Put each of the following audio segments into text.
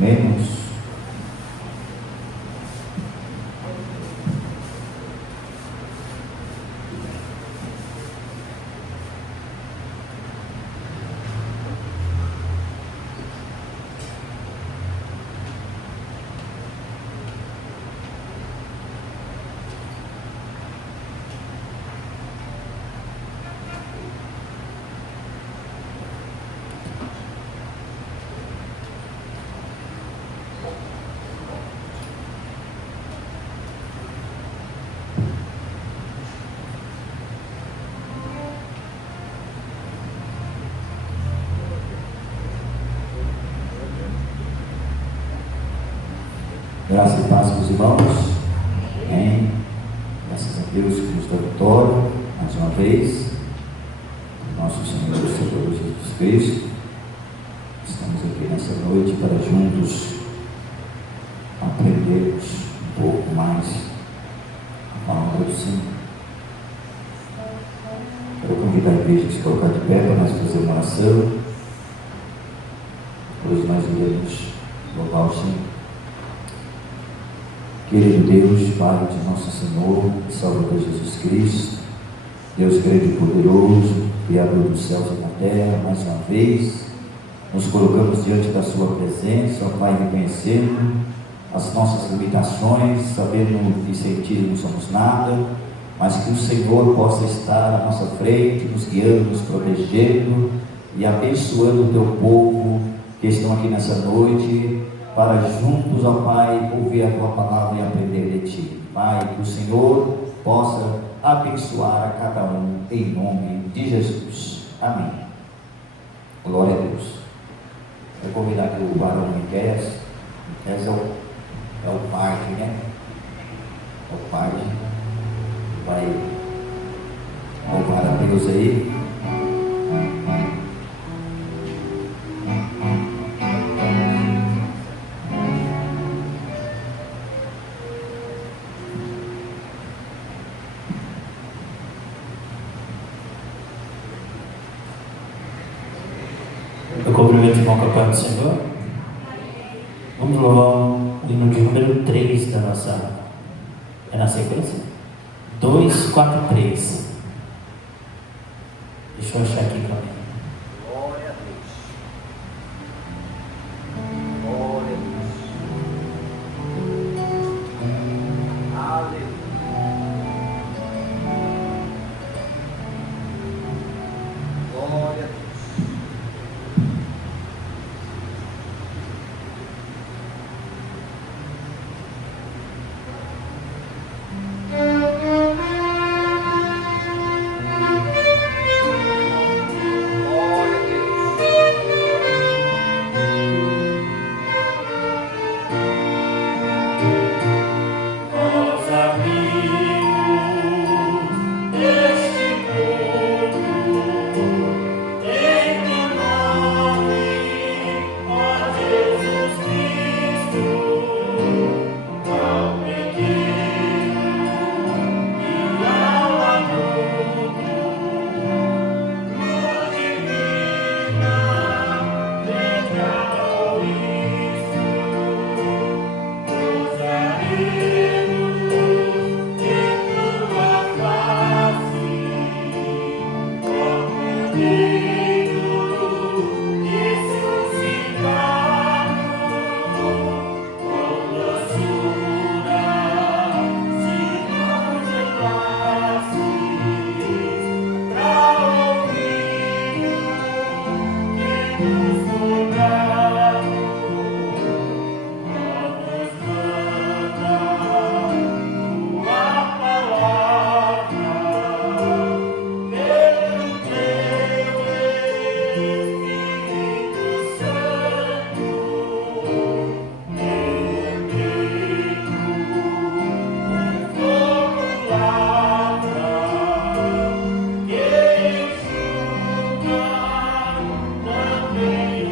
Menos. Graça e paz, meus irmãos. Amém. Graças a Deus que nos dá vitória mais uma vez. Nosso Senhor e Salvador Jesus Cristo. Estamos aqui nessa noite para juntos aprendermos um pouco mais a palavra do Senhor. Quero convidar a igreja a se colocar de pé para nós fazermos uma oração. Hoje nós iremos louvar o Senhor. Querido Deus, Pai de nosso Senhor e Salvador Jesus Cristo, Deus grande e poderoso, Criador dos céus e da terra, mais uma vez, nos colocamos diante da Sua presença, ó Pai, reconhecendo as nossas limitações, sabendo que sem Ti não somos nada, mas que o Senhor possa estar à nossa frente, nos guiando, nos protegendo e abençoando o Teu povo que estão aqui nessa noite, para juntos, ó Pai, ouvir a Tua palavra e aprender de Ti. Pai, que o Senhor possa abençoar a cada um, em nome de Jesus. Amém. Glória a Deus. Vou convidar aqui o varão Miqueias. Miqueias é o pai, né? É o pai. Vai louvar a Deus aí. Eu cumprimento o irmão com a paz do Senhor. Vamos louvar o hino de número 3 da nossa. É na sequência? 2, 4, 3. Deixa eu achar aqui também. Glória a Deus. Glória a Deus. Aleluia. Glória a Deus. Amém.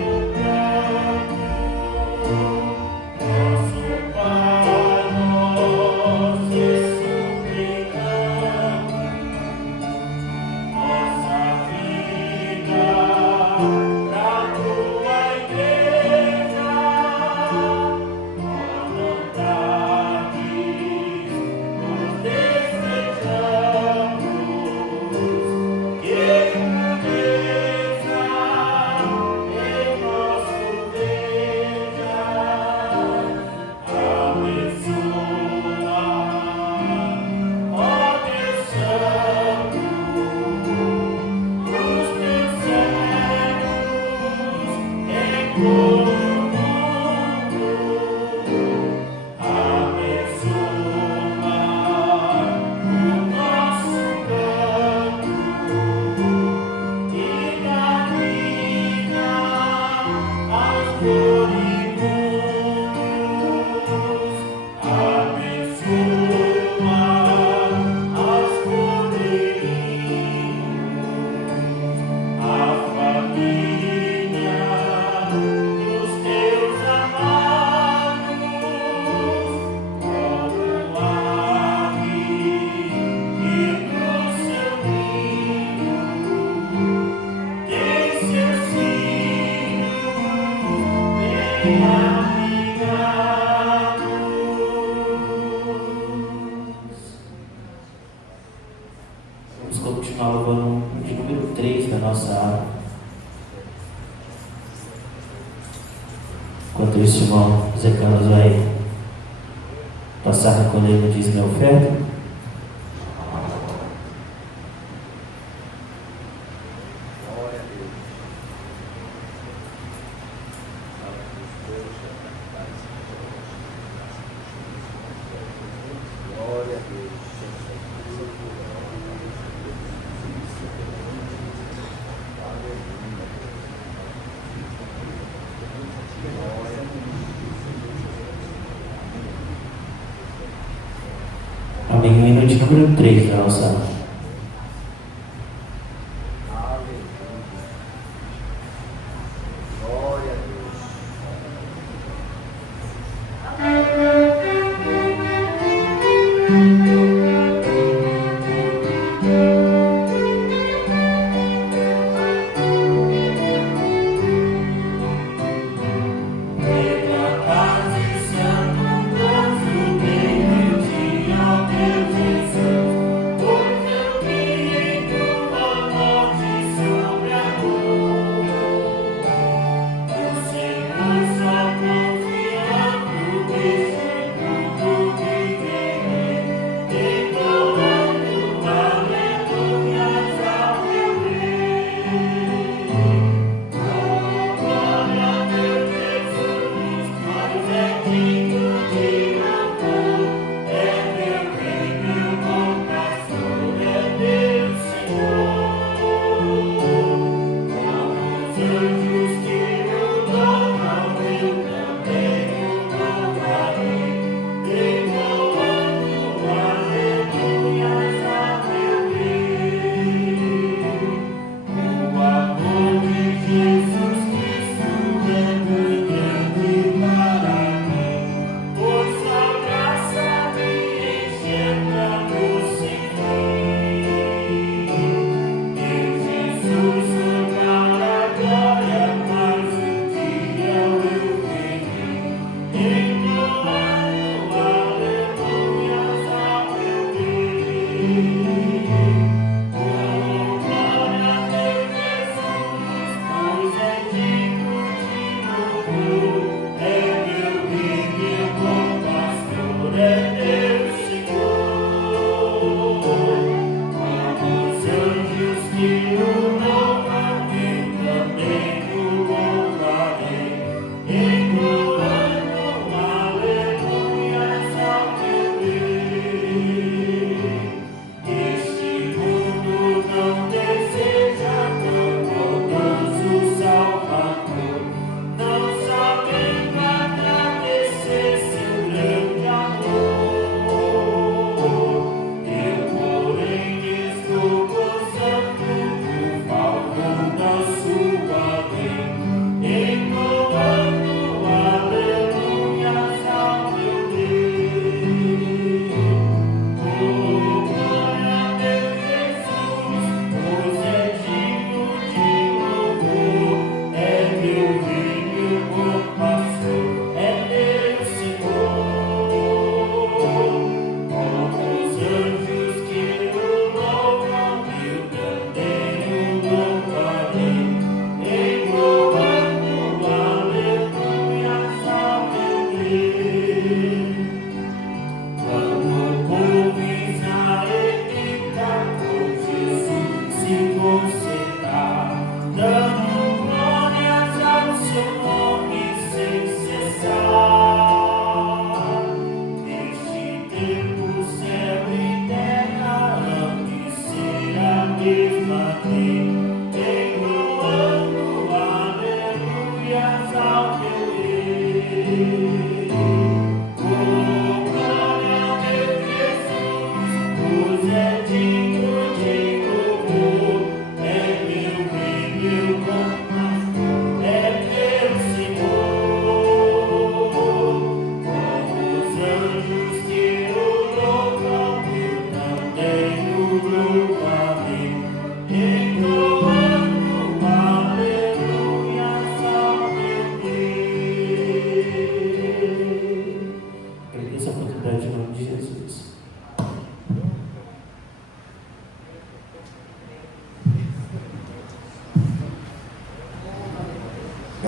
Vamos continuar louvando de número 3 da nossa área. Enquanto isso, o irmão Zé Carlos vai passar a recolher o dízimo e a oferta. Glória a Deus. Glória a Deus. Amém. O hino de número 3 da nossa área. Aleluia. Glória a Deus. Santo, gozo, bem-vindo ao teu Jesus.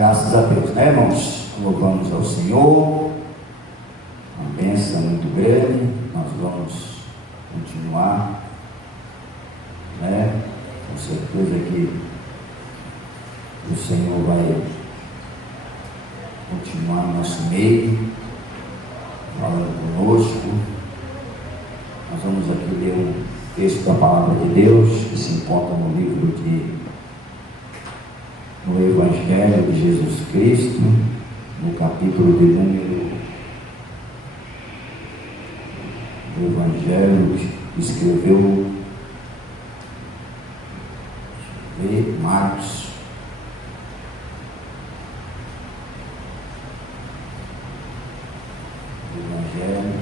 Graças a Deus, né, irmãos? Louvamos ao Senhor. Uma bênção muito grande. Nós vamos continuar, né? Com certeza que o Senhor vai continuar no nosso meio, falando conosco. Nós vamos aqui ler um texto da Palavra de Deus que se encontra no Evangelho de Jesus Cristo, no capítulo de número, o Evangelho que escreveu Marcos. Evangelho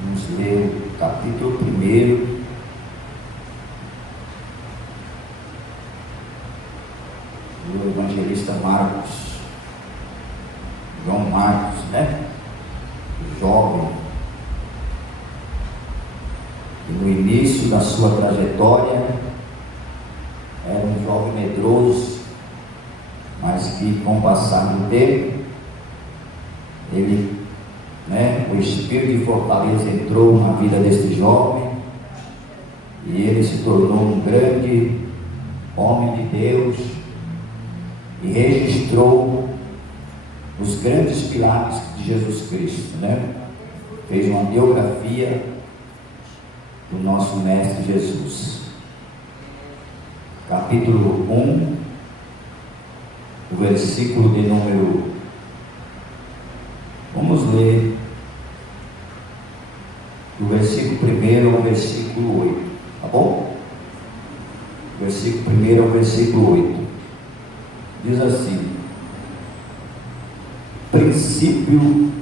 vamos ler o capítulo 1 do evangelista Marcos, João Marcos, né? Jovem, e no início da sua trajetória era um jovem medroso, mas que com o passar do tempo ele, o espírito de fortaleza entrou na vida deste jovem e ele se tornou um grande homem de Deus e registrou os grandes pilares de Jesus Cristo, Fez uma biografia do nosso Mestre Jesus. Capítulo 1, o versículo de número, vamos ler do versículo 1 ao versículo 8, tá bom? Versículo 1 ao versículo 8, diz assim: princípio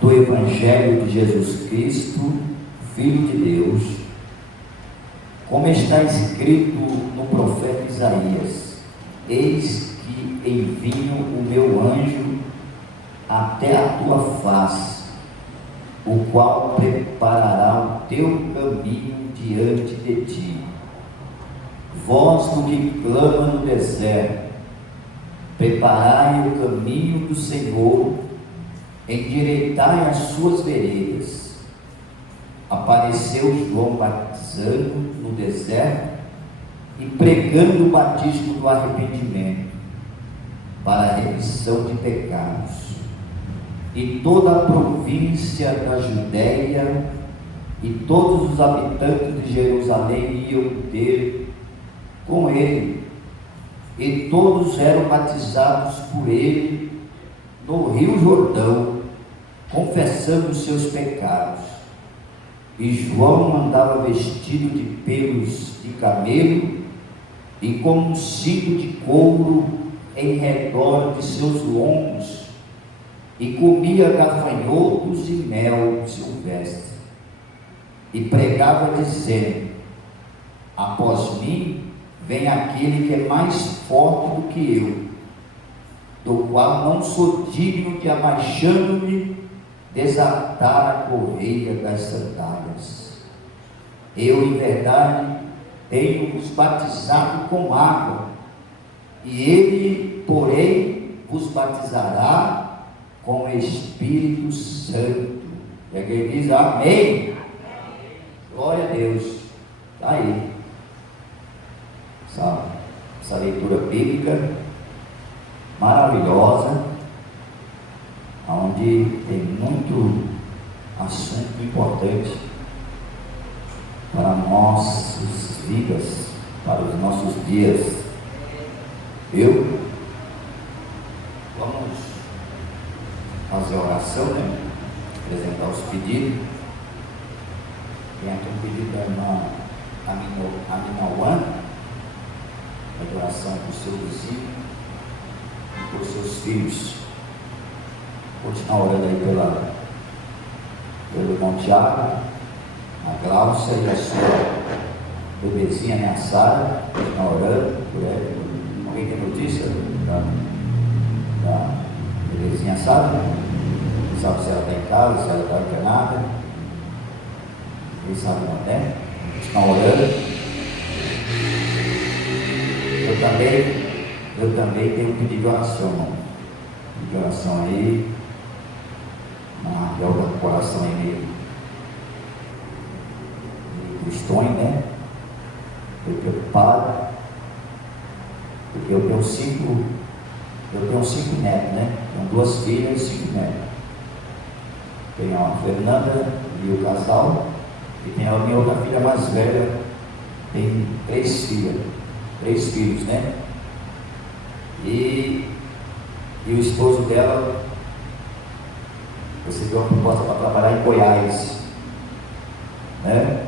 do Evangelho de Jesus Cristo, Filho de Deus, como está escrito no profeta Isaías: eis que envio o meu anjo até a tua face, o qual preparará o teu caminho diante de ti. Voz do que clama no deserto: preparai o caminho do Senhor, endireitai as suas veredas. Apareceu João batizando no deserto e pregando o batismo do arrependimento para a remissão de pecados. E toda a província da Judéia e todos os habitantes de Jerusalém iam ter com ele, e todos eram batizados por ele no Rio Jordão, confessando os seus pecados. E João andava vestido de pelos de camelo e com um cinto de couro em redor de seus lombos, e comia gafanhotos e mel silvestre, e pregava dizendo: após mim vem aquele que é mais forte do que eu, do qual não sou digno de, abaixando-me, desatar a correia das sandálias. Eu, em verdade, tenho-vos batizado com água, e ele, porém, vos batizará com o Espírito Santo. E aqui ele diz amém. Glória a Deus. Está aí essa leitura bíblica maravilhosa, onde tem muito assunto importante para nossas vidas, para os nossos dias. Vamos fazer a oração, apresentar os pedidos. Tem aqui um pedido da irmã Aminauã, a oração para o seu vizinho e para os seus filhos. Continuar orando aí pelo irmão Tiago, a Glaucia e a sua bebezinha, né, a Sara. Continuar orando por ela. Alguém tem notícia da bebezinha Sara? Não sabe se ela está em casa, se ela está internada. Quem sabe não, né? Estão orando. Eu também tenho um pedido de oração, irmão. Pedido de oração aí. Raquel do coração aí meio tristonho, né? Estou preocupado. Porque eu tenho cinco netos, né? Tenho 2 filhas e 5 netos. Tenho a Fernanda e o casal. E tem a minha outra filha mais velha. Tem 3 filhos, né? E o esposo dela recebeu uma proposta para trabalhar em Goiás, né?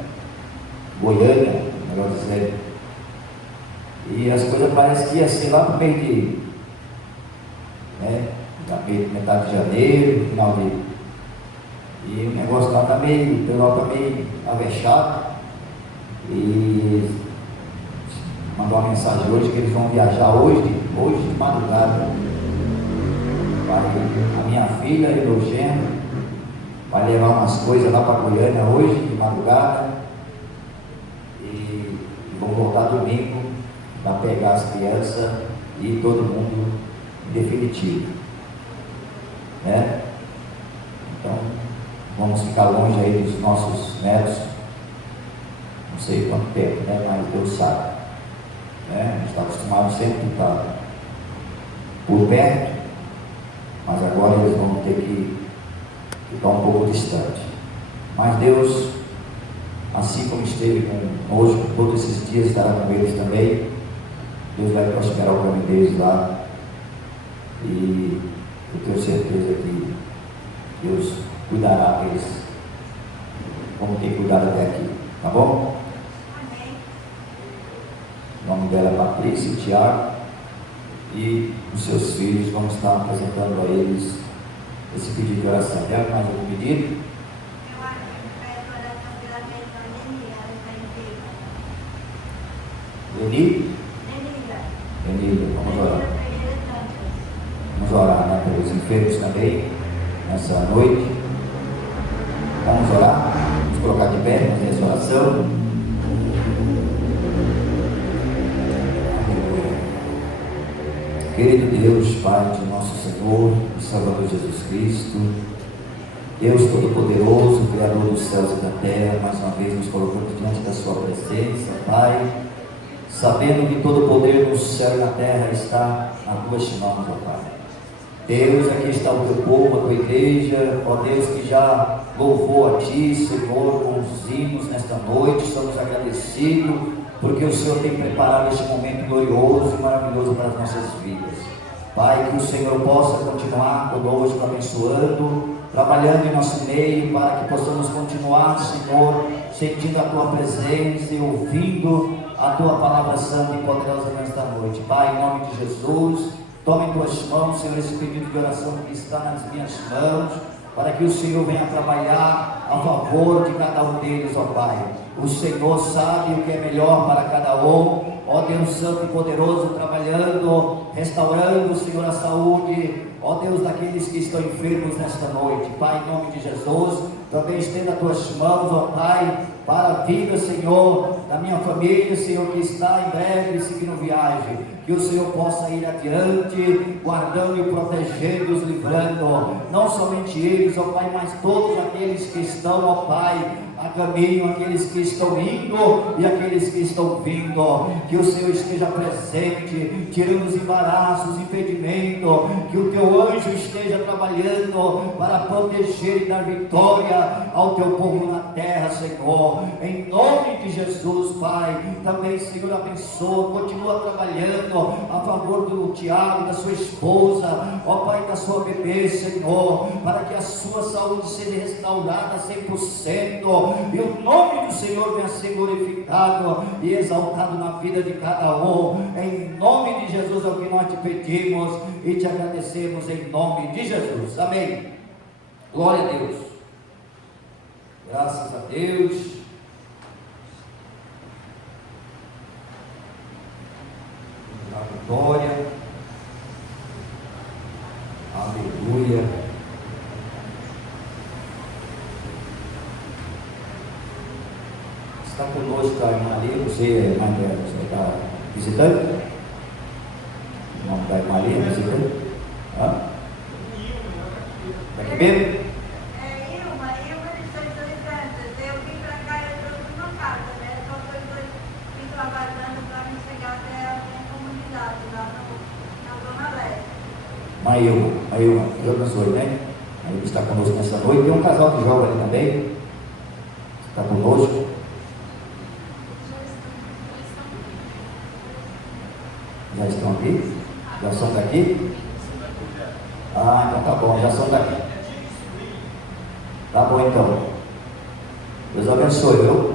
Goiânia, melhor dizer. E as coisas parecem que ia ser lá para o meio de, né? Metade de janeiro, final de. E o negócio lá está meio, o pessoal está meio avexado. E mandou uma mensagem hoje que eles vão viajar hoje de madrugada. A minha filha e meu genro vai levar umas coisas lá para Goiânia hoje de madrugada e vão voltar domingo para pegar as crianças e todo mundo em definitivo, né? Então vamos ficar longe aí dos nossos netos, não sei quanto tempo, né? Mas Deus sabe, né? A gente está acostumado sempre a estar por perto, mas agora eles vão ter que ficar um pouco distante. Mas Deus, assim como esteve conosco todos esses dias, estará com eles também. Deus vai prosperar o caminho deles lá. E eu tenho certeza que Deus cuidará deles como tem cuidado até aqui. Tá bom? Amém. O nome dela é Patrícia e Tiago. E os seus filhos, vamos estar apresentando a eles esse pedido de oração. Tem mais algum pedido? Eu acho que peço oração pela pessoa Neni, ela está enferma. Lenida, vamos orar. Vamos orar, né, pelos enfermos também, nessa noite. Vamos orar, vamos colocar de pé, fazer essa oração. Querido Deus, Pai de nosso Senhor e Salvador Jesus Cristo, Deus Todo-Poderoso, Criador dos céus e da terra, mais uma vez nos colocamos diante da Sua presença, Pai, sabendo que todo o poder no céu e na terra está nas Tuas mãos, ó Pai. Deus, aqui está o Teu povo, a Tua igreja, ó Deus, que já louvou a Ti, Senhor, com os hinos nesta noite, estamos agradecidos, porque o Senhor tem preparado este momento glorioso e maravilhoso para as nossas vidas. Pai, que o Senhor possa continuar conosco, abençoando, trabalhando em nosso meio, para que possamos continuar, Senhor, sentindo a Tua presença e ouvindo a Tua palavra santa e poderosa nesta noite. Pai, em nome de Jesus, tome em Tuas mãos, Senhor, esse pedido de oração que está nas minhas mãos, para que o Senhor venha trabalhar a favor de cada um deles, ó Pai. O Senhor sabe o que é melhor para cada um, ó Deus Santo e Poderoso, trabalhando, restaurando, Senhor, a saúde, ó Deus, daqueles que estão enfermos nesta noite. Pai, em nome de Jesus, também estenda as Tuas mãos, ó Pai, para a vida, Senhor, da minha família, Senhor, que está em breve seguindo viagem. Que o Senhor possa ir adiante, guardando e protegendo, os livrando, não somente eles, ó Pai, mas todos aqueles que estão, ó Pai, a caminho, aqueles que estão indo e aqueles que estão vindo. Que o Senhor esteja presente, tirando os embaraços, impedimento, que o Teu anjo esteja trabalhando para proteger e dar vitória ao Teu povo na terra, Senhor, em nome de Jesus, Pai. Também, Senhor, abençoa, continua trabalhando a favor do Tiago, da sua esposa, ó Pai, da sua bebê, Senhor, para que a sua saúde seja restaurada 100%, e o nome do Senhor venha ser glorificado e exaltado na vida de cada um. Em nome de Jesus é o que nós te pedimos e te agradecemos, em nome de Jesus, amém. Glória a Deus, graças a Deus. Glória, aleluia. conosco a irmã ali, você, irmã, você está visitando? O nome da irmã ali, visitando? Hã? Está aqui mesmo? É Ilma de São Santos. Eu vim para cá, eu trouxe uma casa, né? Só que eu vim trabalhando para me chegar até a minha comunidade, lá na Zona Leste. Maílma, Deus abençoe, né? Maílma está conosco nessa noite. Tem um casal de jovens ali também, está conosco. Já estão aqui? Já são daqui? Ah, então tá bom, já são daqui. Tá bom então. Deus abençoe, viu?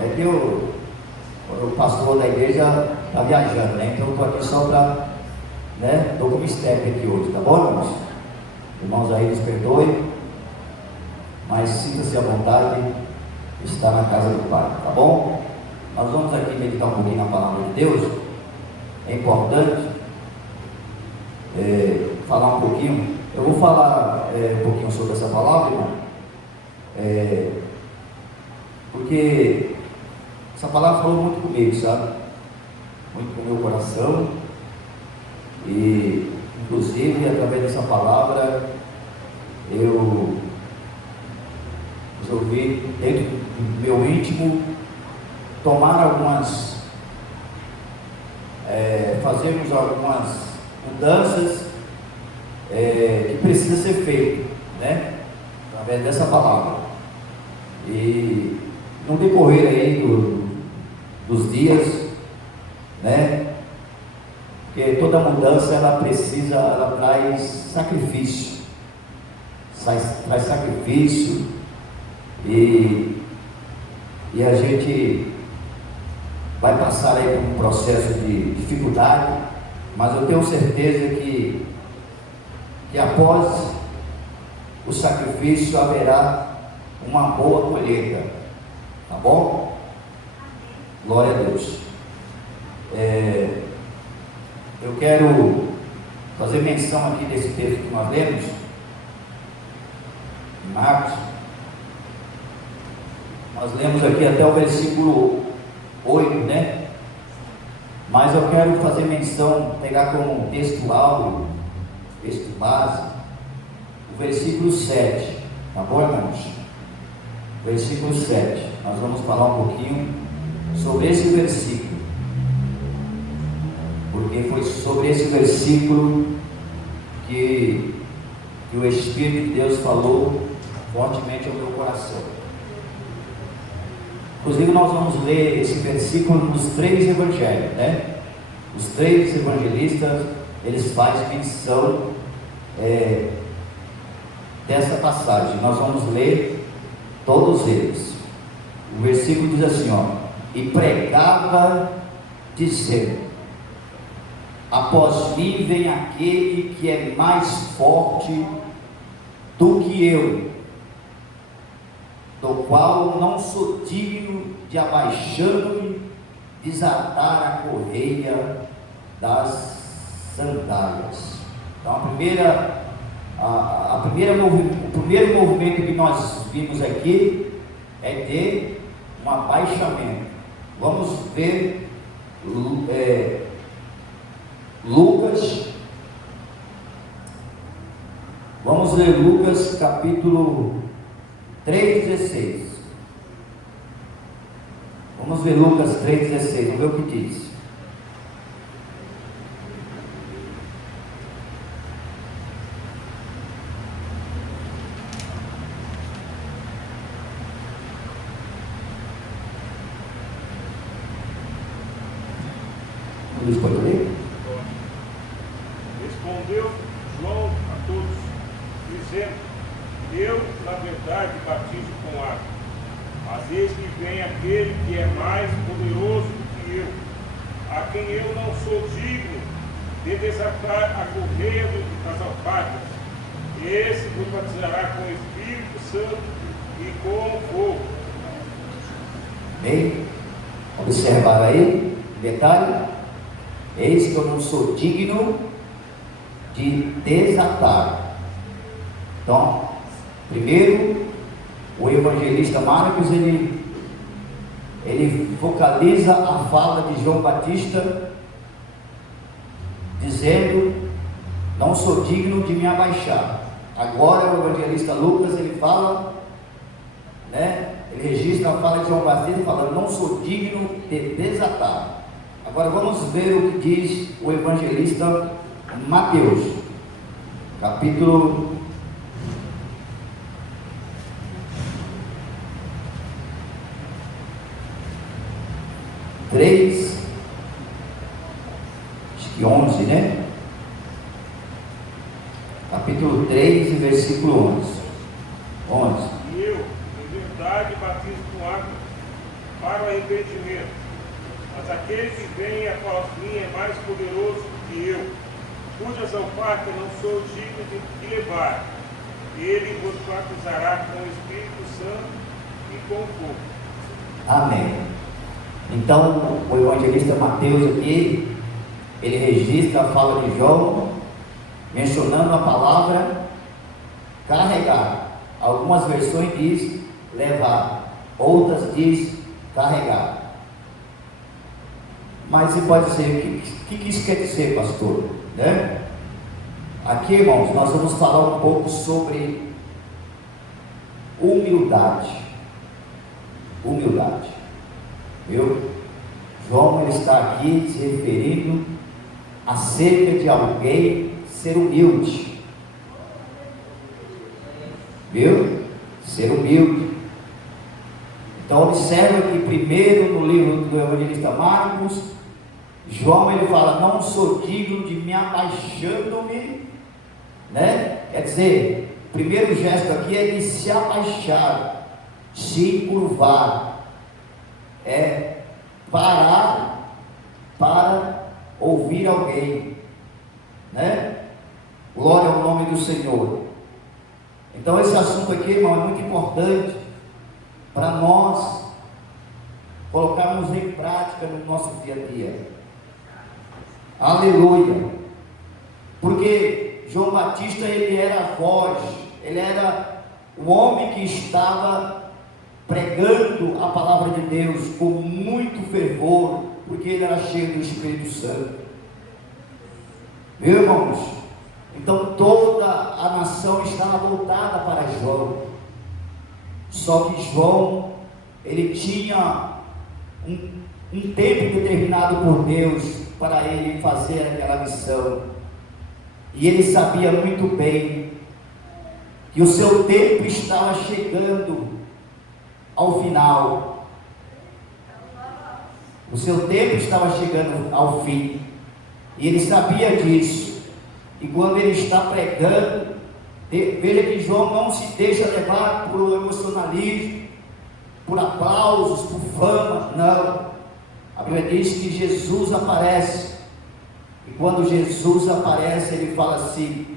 É que o pastor da igreja está viajando, né? Então eu estou aqui só para, né? Estou com o mistério aqui hoje, tá bom, irmãos? Irmãos aí, nos perdoem, mas sinta-se à vontade de estar na casa do Pai, tá bom? Nós vamos aqui meditar um pouquinho na palavra de Deus. É importante falar um pouquinho. Eu vou falar um pouquinho sobre essa palavra, irmão, porque essa palavra falou muito comigo, sabe? Muito com o meu coração. E inclusive através dessa palavra eu resolvi, dentro do meu íntimo, tomar fazermos algumas mudanças que precisa ser feito, né? Através dessa palavra. E no decorrer aí dos dias, né? Porque toda mudança ela traz sacrifício, traz sacrifício e a gente vai passar aí por um processo de dificuldade, mas eu tenho certeza que após o sacrifício haverá uma boa colheita, tá bom? Glória a Deus. Eu quero fazer menção aqui desse texto que nós lemos, em Marcos. Nós lemos aqui até o versículo 8, né? Mas eu quero fazer menção, pegar como textual, texto base, o versículo 7, tá bom, irmãos? Versículo 7, nós vamos falar um pouquinho sobre esse versículo, porque foi sobre esse versículo que o Espírito de Deus falou fortemente ao meu coração. Inclusive nós vamos ler esse versículo nos 3 evangelhos, né? Os 3 evangelistas, eles fazem menção dessa passagem. Nós vamos ler todos eles. O versículo diz assim, ó: e pregava dizendo: após mim vem aquele que é mais forte do que eu, do qual não sou digno de, abaixando-me, desatar a correia das sandálias. Então o primeiro movimento que nós vimos aqui é de um abaixamento. Vamos ver Lucas. Vamos ler Lucas capítulo 3,16. Vamos ver Lucas 3,16. Vamos ver o que diz. Pode ler? Respondeu João a todos, dizendo: eu, na verdade, batizo com água, mas eis que vem aquele que é mais poderoso do que eu, a quem eu não sou digno de desatar a correia das alparcas. Esse vos batizará com o Espírito Santo e com fogo. Bem, observar aí, detalhe: eis que eu não sou digno de desatar. Então, primeiro, o evangelista Marcos, ele ele focaliza a fala de João Batista, dizendo: não sou digno de me abaixar. Agora o evangelista Lucas, ele fala, né? Ele registra a fala de João Batista falando: não sou digno de desatar. Agora vamos ver o que diz o evangelista Mateus, capítulo 3, acho que 11, né? Capítulo 3, versículo 11. E eu, em verdade, batizo com água para o arrependimento, mas aquele que vem após mim é mais poderoso que eu, cujas alparcas não sou digno de levar. Ele vos batizará com o Espírito Santo e com fogo. Amém. Então, o evangelista Mateus aqui, ele registra a fala de João, mencionando a palavra carregar. Algumas versões diz levar, outras diz carregar. Mas você pode dizer, o que isso quer dizer, pastor? Né? Aqui, irmãos, nós vamos falar um pouco sobre humildade. Humildade. Viu? João, ele está aqui se referindo acerca de alguém ser humilde. Viu? Ser humilde. Então observa que primeiro no livro do evangelista Marcos, João ele fala: não sou digno de me abaixando-me, né? Quer dizer, o primeiro gesto aqui é de se abaixar, se curvar, é parar para ouvir alguém, né? Glória ao nome do Senhor. Então esse assunto aqui, irmão, é muito importante para nós colocarmos em prática no nosso dia a dia. Aleluia. Porque João Batista, ele era a voz, ele era o homem que estava pregando a palavra de Deus com muito fervor, porque ele era cheio do Espírito Santo. Meus irmãos, então toda a nação estava voltada para João. Só que João, ele tinha um tempo determinado por Deus para ele fazer aquela missão. E ele sabia muito bem que o seu tempo estava chegando ao final. O seu tempo estava chegando ao fim. E ele sabia disso. E quando ele está pregando, veja que João não se deixa levar por emocionalismo, por aplausos, por fama. Não. A Bíblia diz que Jesus aparece. E quando Jesus aparece, ele fala assim: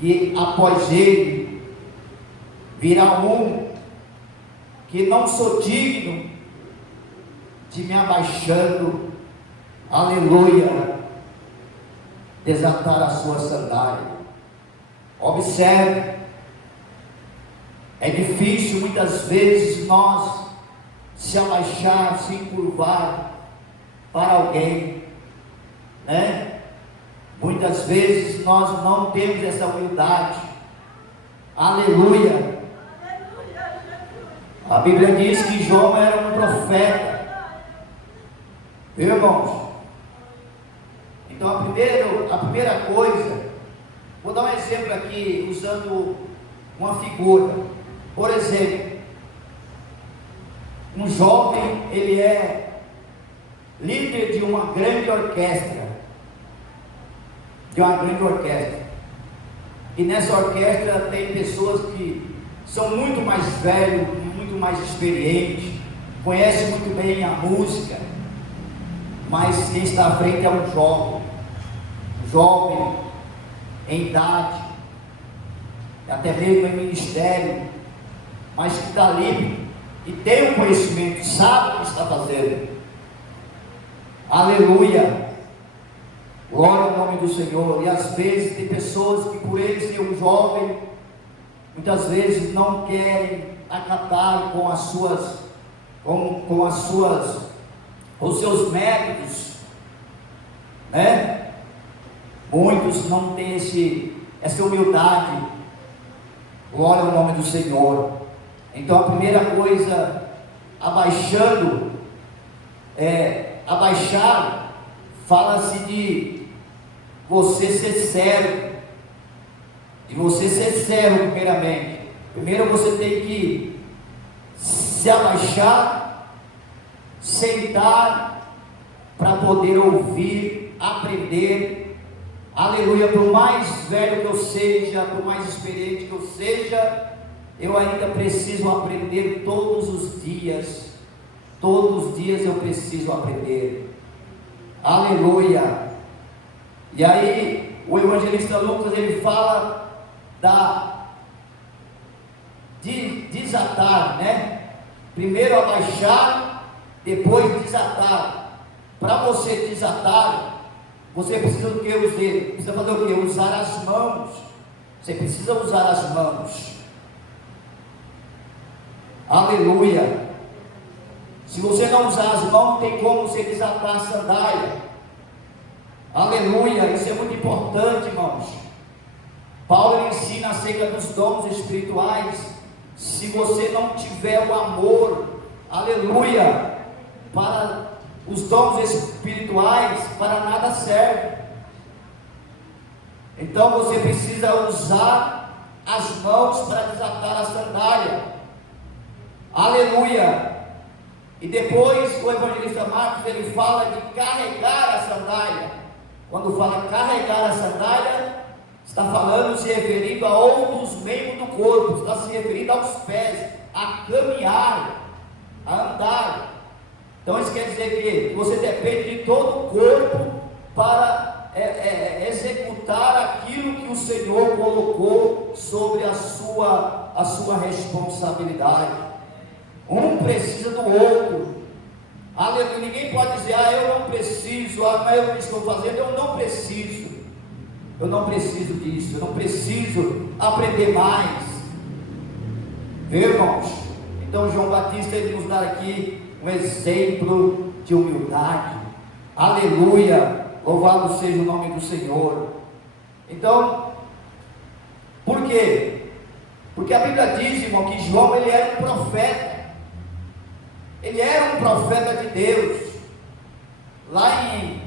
que após ele virá um que não sou digno de me abaixando, aleluia, desatar a sua sandália. Observe, é difícil muitas vezes nós se abaixar, se encurvar para alguém, né? Muitas vezes nós não temos essa humildade. Aleluia. A Bíblia diz que João era um profeta. Viu, irmãos? Então a primeira coisa, vou dar um exemplo aqui usando uma figura. Por exemplo, um jovem, ele é líder de uma grande orquestra. E nessa orquestra tem pessoas que são muito mais velhos, muito mais experientes, conhecem muito bem a música, mas quem está à frente é um jovem em idade, até mesmo em ministério, mas que está ali e tem o conhecimento, sabe o que está fazendo. Aleluia. Glória ao nome do Senhor. E às vezes tem pessoas que por eles ser um jovem, muitas vezes não querem acatar com as com os seus métodos, né? Muitos não têm essa humildade. Glória ao nome do Senhor. Então a primeira coisa, abaixar, fala-se de você ser servo, primeiramente. Primeiro você tem que se abaixar, sentar, para poder ouvir, aprender. Aleluia. Por mais velho que eu seja, por mais experiente que eu seja, eu ainda preciso aprender todos os dias. Todos os dias eu preciso aprender. Aleluia. E aí o evangelista Lucas, ele fala de desatar, né? Primeiro abaixar, depois desatar. Para você desatar, você precisa do que? Precisa fazer o que? Usar as mãos. Você precisa usar as mãos. Aleluia. Se você não usar as mãos, não tem como você desatar a sandália. Aleluia. Isso é muito importante, irmãos. Paulo ensina acerca dos dons espirituais. Se você não tiver o amor, aleluia, para os dons espirituais, para nada serve. Então você precisa usar as mãos para desatar a sandália. Aleluia. E depois o evangelista Marcos, ele fala de carregar a sandália. Quando fala carregar a sandália, está falando, se referindo a outros membros do corpo, está se referindo aos pés, a caminhar, a andar. Então isso quer dizer que você depende de todo o corpo para executar aquilo que o Senhor colocou sobre a sua responsabilidade. Um precisa do outro. Aleluia. Ninguém pode dizer, eu não preciso, mas eu estou fazendo, eu não preciso. Eu não preciso disso, eu não preciso aprender mais. Viu, irmãos? Então João Batista, ele nos dá aqui um exemplo de humildade. Aleluia. Louvado seja o nome do Senhor. Então, por quê? Porque a Bíblia diz, irmão, que João, ele era um profeta. Ele era um profeta de Deus. Lá em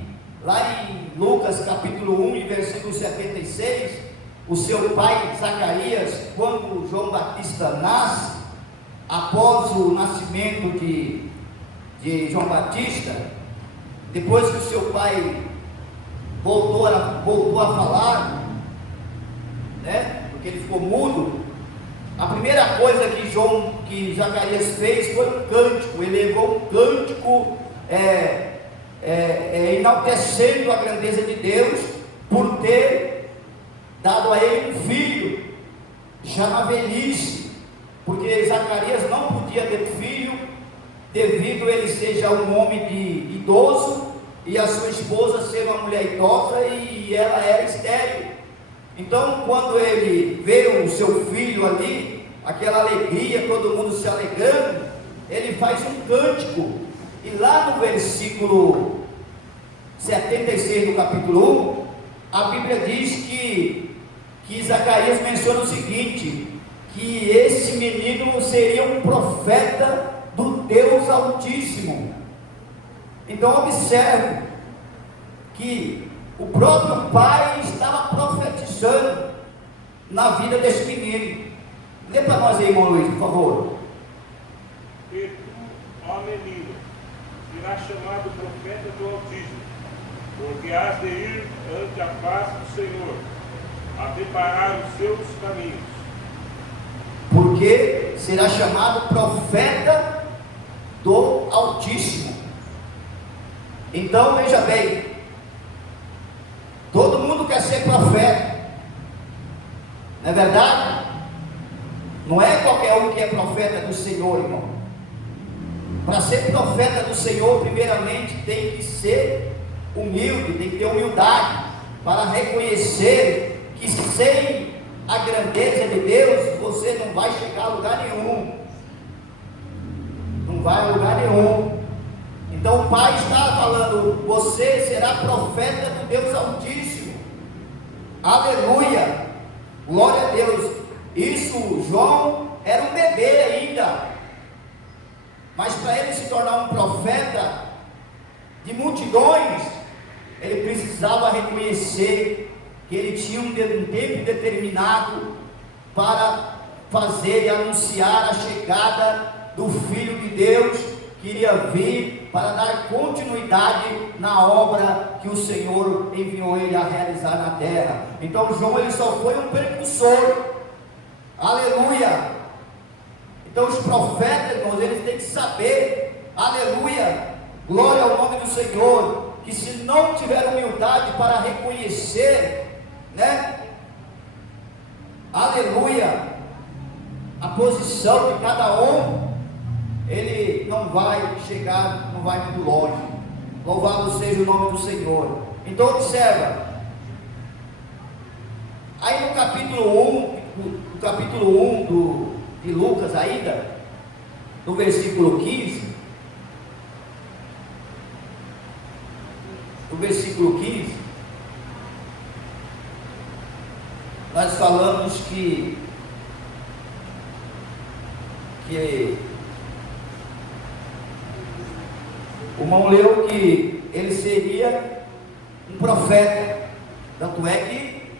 Lucas capítulo 1, versículo 76, o seu pai Zacarias, quando João Batista nasce, após o nascimento de João Batista, depois que o seu pai voltou a falar, né, porque ele ficou mudo, a primeira coisa que Zacarias fez foi um cântico. Ele levou um cântico enaltecendo a grandeza de Deus por ter dado a ele um filho, já na velhice, porque Zacarias não podia ter filho, devido a ele ser já um homem idoso, e a sua esposa ser uma mulher idosa, e ela era estéril. Então, quando ele vê o seu filho ali, aquela alegria, todo mundo se alegrando, ele faz um cântico. E lá no versículo 76 do capítulo 1, a Bíblia diz que Zacarias menciona o seguinte, que esse menino seria um profeta do Deus Altíssimo. Então observe que o próprio pai estava profetizando na vida desse menino. Lê para nós aí, irmão Luiz, por favor. E tu, ó menino, serás chamado profeta do Altíssimo, porque has de ir ante a face do Senhor, a preparar os seus caminhos. Porque será chamado profeta do Altíssimo. Então veja bem, todo mundo quer ser profeta, não é verdade? Não é qualquer um que é profeta do Senhor, irmão. Para ser profeta do Senhor, primeiramente tem que ser humilde, tem que ter humildade, para reconhecer que sem a grandeza de Deus, você não vai chegar a lugar nenhum. Não não vai a lugar nenhum. Então o pai está falando: você será profeta do Deus Altíssimo. Aleluia, glória a Deus. Isso, João era um bebê ainda, mas para ele se tornar um profeta de multidões, ele precisava reconhecer que ele tinha um tempo determinado para fazer e anunciar a chegada do Filho de Deus, que iria vir para dar continuidade na obra que o Senhor enviou ele a realizar na terra. Então João, ele só foi um precursor. Aleluia. Então os profetas, irmãos, eles têm que saber, aleluia, glória ao nome do Senhor, que se não tiver humildade para reconhecer, né, aleluia, a posição de cada um, ele não vai chegar, não vai muito longe. Louvado seja o nome do Senhor. Então observa, aí no capítulo 1 de Lucas ainda, no versículo 15, nós falamos que o irmão leu que ele seria um profeta. Tanto é que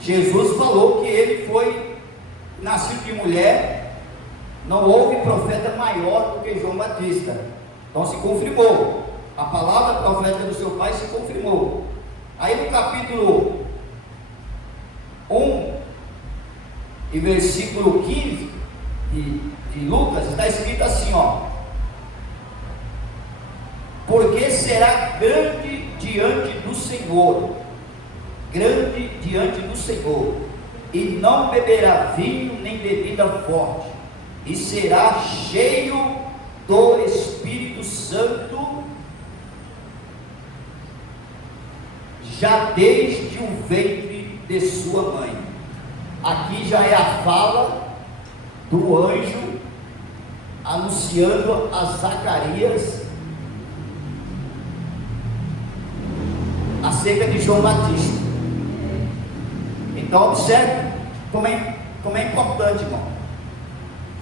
Jesus falou que ele foi nascido de mulher, não houve profeta maior do que João Batista. Então se confirmou, a palavra profética do seu pai se confirmou. Aí no capítulo 1 e versículo 15 de Lucas, está escrito assim, ó: porque será grande diante do Senhor, e não beberá vinho nem bebida forte, e será cheio do Espírito Santo já desde o ventre de sua mãe. Aqui já é a fala do anjo anunciando a Zacarias acerca de João Batista. Então observe como é importante, irmão.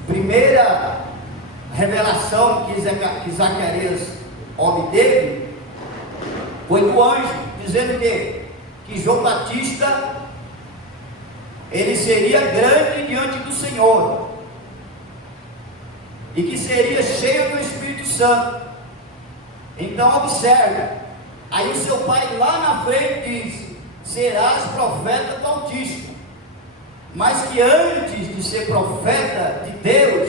Primeira revelação que Zacarias obteve foi do anjo, dizendo que João Batista, ele seria grande diante do Senhor, e que seria cheio do Espírito Santo. Então observe, aí o seu pai lá na frente diz: serás profeta do Altíssimo. Mas que antes de ser profeta de Deus,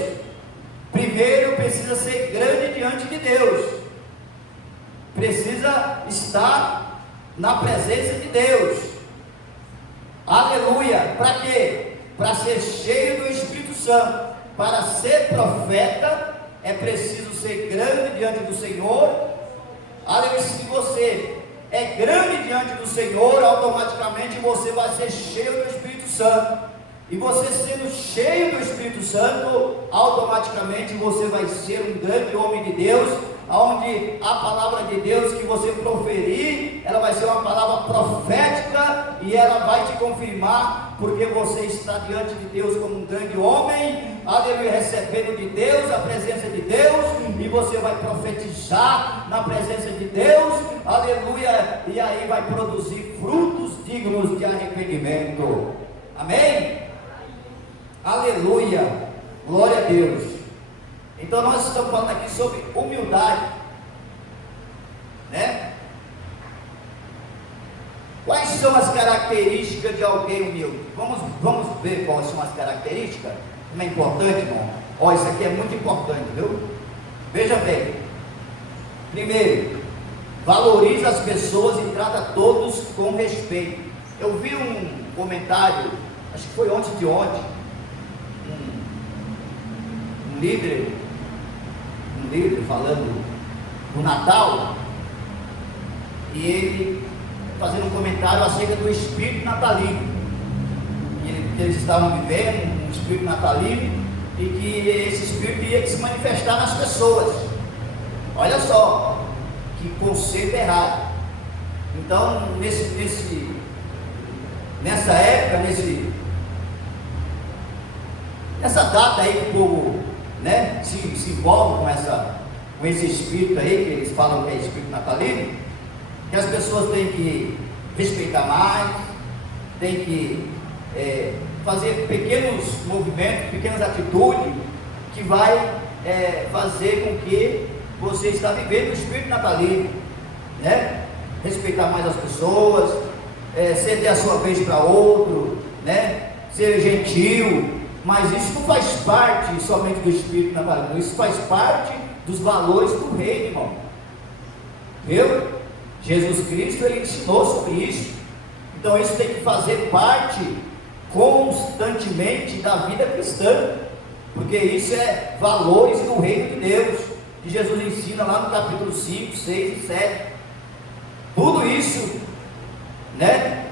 primeiro precisa ser grande diante de Deus, precisa estar na presença de Deus. Aleluia. Para quê? Para ser cheio do Espírito Santo. Para ser profeta é preciso ser grande diante do Senhor. Aleluia. Se você é grande diante do Senhor, automaticamente você vai ser cheio do Espírito Santo. E você sendo cheio do Espírito Santo, automaticamente você vai ser um grande homem de Deus, onde a palavra de Deus que você proferir, ela vai ser uma palavra profética, e ela vai te confirmar, porque você está diante de Deus como um grande homem, aleluia, recebendo de Deus, a presença de Deus, e você vai profetizar na presença de Deus, aleluia, e aí vai produzir frutos dignos de arrependimento. Amém? Aleluia, glória a Deus. Então nós estamos falando aqui sobre humildade, né? Quais são as características de alguém humilde? Vamos ver quais são as características. Como é importante, irmão. Ó, isso aqui é muito importante, viu? Veja bem. Primeiro, valoriza as pessoas e trata todos com respeito. Eu vi um comentário, acho que foi ontem, um líder falando do Natal, e ele fazendo um comentário acerca do espírito natalino, que eles estavam vivendo um espírito natalino, e que esse Espírito ia se manifestar nas pessoas. Olha só, que conceito errado. Então, nessa época, nessa data aí que o povo, né, se envolve com esse Espírito aí, que eles falam que é Espírito natalino, que as pessoas têm que respeitar mais, têm que fazer pequenos movimentos, pequenas atitudes, que vai fazer com que você está vivendo o Espírito natalino, né? Respeitar mais as pessoas, ceder a sua vez para outro, né? Ser gentil, mas isso não faz parte somente do Espírito natalino, isso faz parte dos valores do reino, irmão. Viu? Jesus Cristo, ele ensinou sobre isso. Então isso tem que fazer parte constantemente da vida cristã, porque isso é valores do reino de Deus, que Jesus ensina lá no capítulo 5, 6 e 7. Tudo isso, né,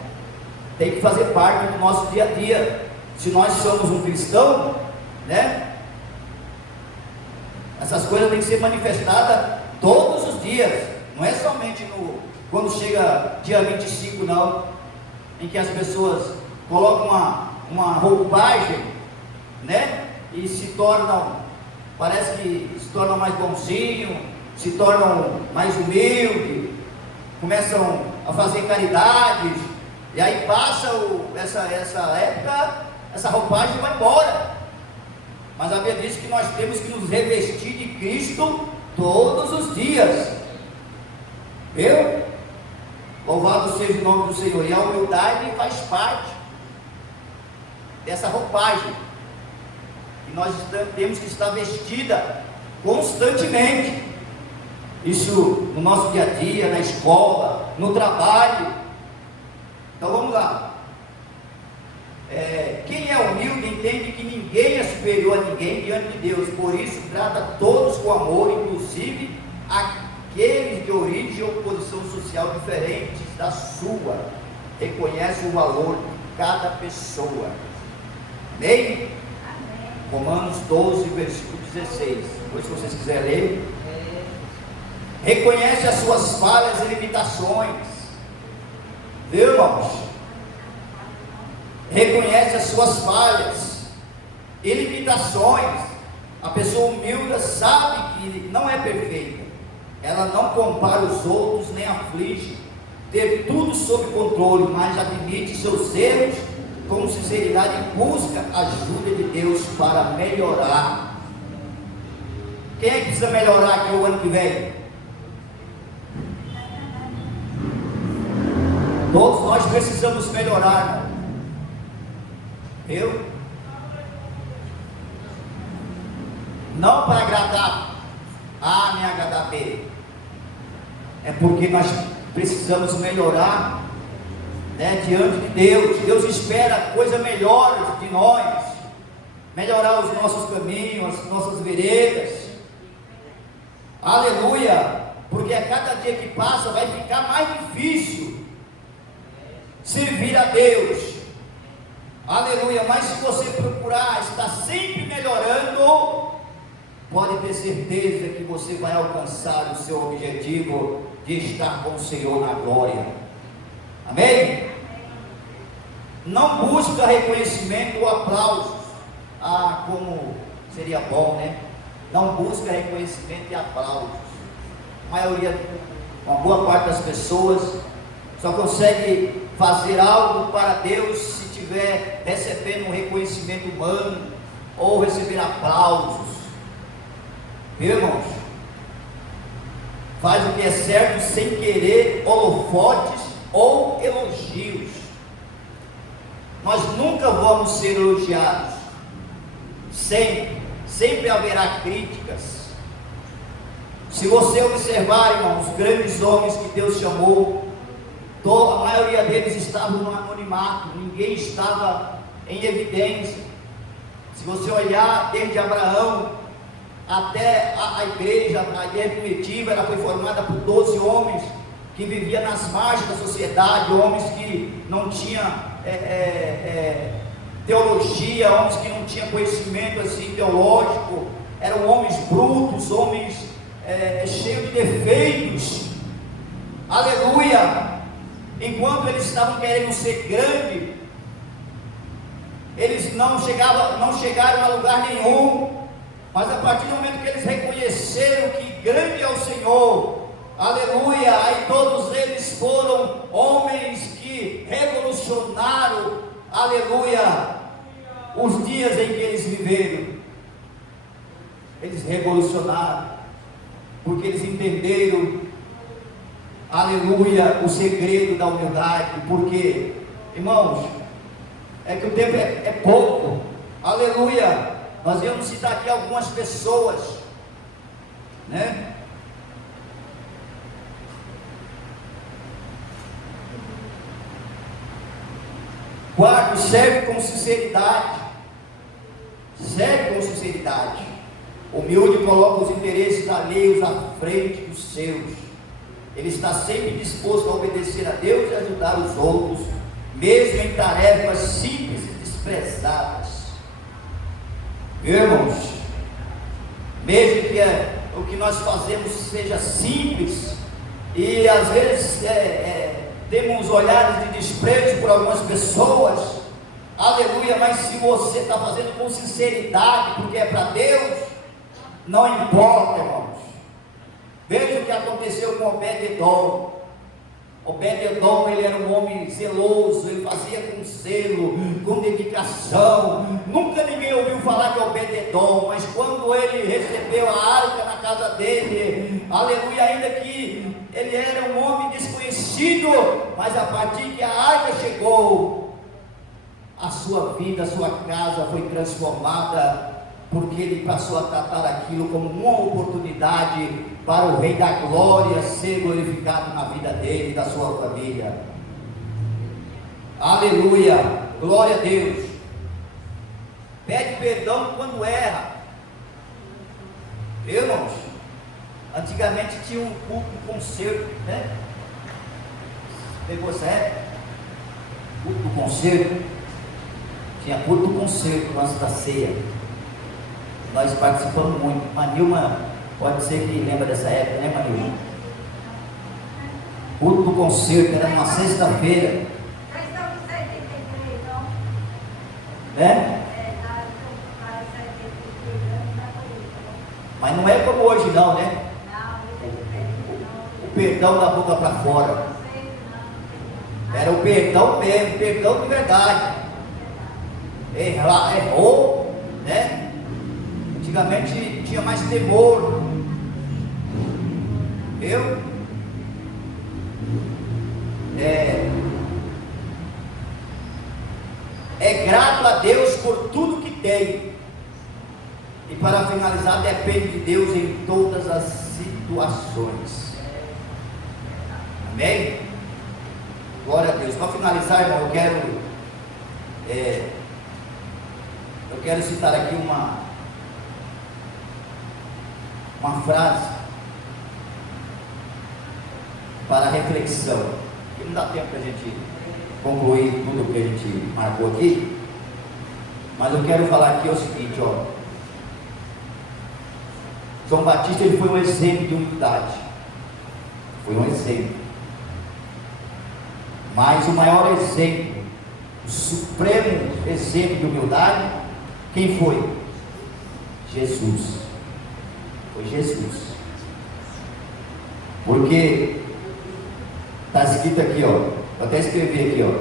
tem que fazer parte do nosso dia a dia. Se nós somos um cristão, né, essas coisas têm que ser manifestadas todos os dias, não é somente quando chega dia 25 não, em que as pessoas colocam uma roupagem, né, e se tornam, parece que se tornam mais bonzinhos, se tornam mais humildes, começam a fazer caridades, e aí passa essa época, essa roupagem vai embora. Mas a Bíblia diz que nós temos que nos revestir de Cristo todos os dias. Viu? Louvado seja o nome do Senhor. E a humildade faz parte dessa roupagem. E nós temos que estar vestida constantemente. Isso no nosso dia a dia, na escola, no trabalho. Então vamos lá. Quem é humilde entende que ninguém é superior a ninguém diante de Deus, por isso trata todos com amor, inclusive aqueles de origem ou posição social diferentes da sua, reconhece o valor de cada pessoa. Amém? Amém. Romanos 12, versículo 16, depois se vocês quiserem ler. Reconhece as suas falhas e limitações, viu, irmãos? Reconhece as suas falhas e limitações. A pessoa humilde sabe que não é perfeita, ela não compara os outros nem aflige, ter tudo sob controle, mas admite seus erros com sinceridade e busca a ajuda de Deus para melhorar. Quem é que precisa melhorar aqui o ano que vem? Todos nós precisamos melhorar. Eu? Não para agradar A nem agradar B. É porque nós precisamos melhorar, né, diante de Deus. Deus espera coisas melhores de nós. Melhorar os nossos caminhos, as nossas veredas. Aleluia! Porque a cada dia que passa vai ficar mais difícil servir a Deus. Aleluia, mas se você procurar estar sempre melhorando, pode ter certeza que você vai alcançar o seu objetivo de estar com o Senhor na glória. Amém? Não busca reconhecimento ou aplausos. Como seria bom, né? Não busca reconhecimento e aplausos. A maioria, uma boa parte das pessoas só consegue fazer algo para Deus se estiver recebendo um reconhecimento humano ou receber aplausos. Viu, irmãos? Faz o que é certo sem querer holofotes ou elogios. Nós nunca vamos ser elogiados. Sempre haverá críticas. Se você observar, irmãos, os grandes homens que Deus chamou, a maioria deles estavam no anonimato, ninguém estava em evidência. Se você olhar desde Abraão até a igreja primitiva, ela foi formada por 12 homens que viviam nas margens da sociedade, homens que não tinham teologia, homens que não tinham conhecimento assim teológico, eram homens brutos, homens cheios de defeitos. Aleluia! Enquanto eles estavam querendo ser grandes, eles não chegaram a lugar nenhum. Mas a partir do momento que eles reconheceram que grande é o Senhor, aleluia, aí todos eles foram homens que revolucionaram, aleluia, os dias em que eles viveram. Eles revolucionaram, porque eles entenderam, aleluia, o segredo da humildade. Porque, irmãos, é que o tempo é pouco, aleluia. Nós íamos citar aqui algumas pessoas, né? Quarto, serve com sinceridade. Serve com sinceridade. Humilde coloca os interesses alheios à frente dos seus. Ele está sempre disposto a obedecer a Deus e ajudar os outros, mesmo em tarefas simples e desprezadas. Irmãos, mesmo que o que nós fazemos seja simples, e às vezes temos olhares de desprezo por algumas pessoas, aleluia, mas se você está fazendo com sinceridade, porque é para Deus, não importa, irmãos. Veja o que aconteceu com Obed-edom. Obed-edom, ele era um homem zeloso, ele fazia com zelo, com dedicação. Nunca ninguém ouviu falar de Obed-edom, mas quando ele recebeu a arca na casa dele, aleluia, ainda que ele era um homem desconhecido, mas a partir que a arca chegou, a sua vida, a sua casa foi transformada, porque ele passou a tratar aquilo como uma oportunidade para o Rei da Glória ser glorificado na vida dele e da sua família. Aleluia, glória a Deus. Pede perdão quando erra. Irmãos, antigamente tinha um culto de concerto, né? Pegou certo? Culto do concerto. Tinha culto do concerto antes da ceia. Nós participamos muito. Manilma, pode ser que lembra dessa época, né, Manilma? Culto do concerto, era numa sexta-feira. Já estamos em 73, não? Né? Mas não é como hoje não, né? O perdão da boca para fora. Era o perdão mesmo, perdão de verdade. Errou, né? Antigamente tinha mais temor. É grato a Deus por tudo que tem. E para finalizar, depende de Deus em todas as situações. Amém? Glória a Deus. Para finalizar, irmão, eu quero citar aqui uma frase para reflexão, que não dá tempo para a gente concluir tudo que a gente marcou aqui, mas eu quero falar aqui o seguinte, ó. João Batista, ele foi um exemplo de humildade, foi um exemplo, mas o maior exemplo, o supremo exemplo de humildade, quem foi? Jesus. Foi Jesus. Porque está escrito aqui, ó, eu até escrevi aqui, ó,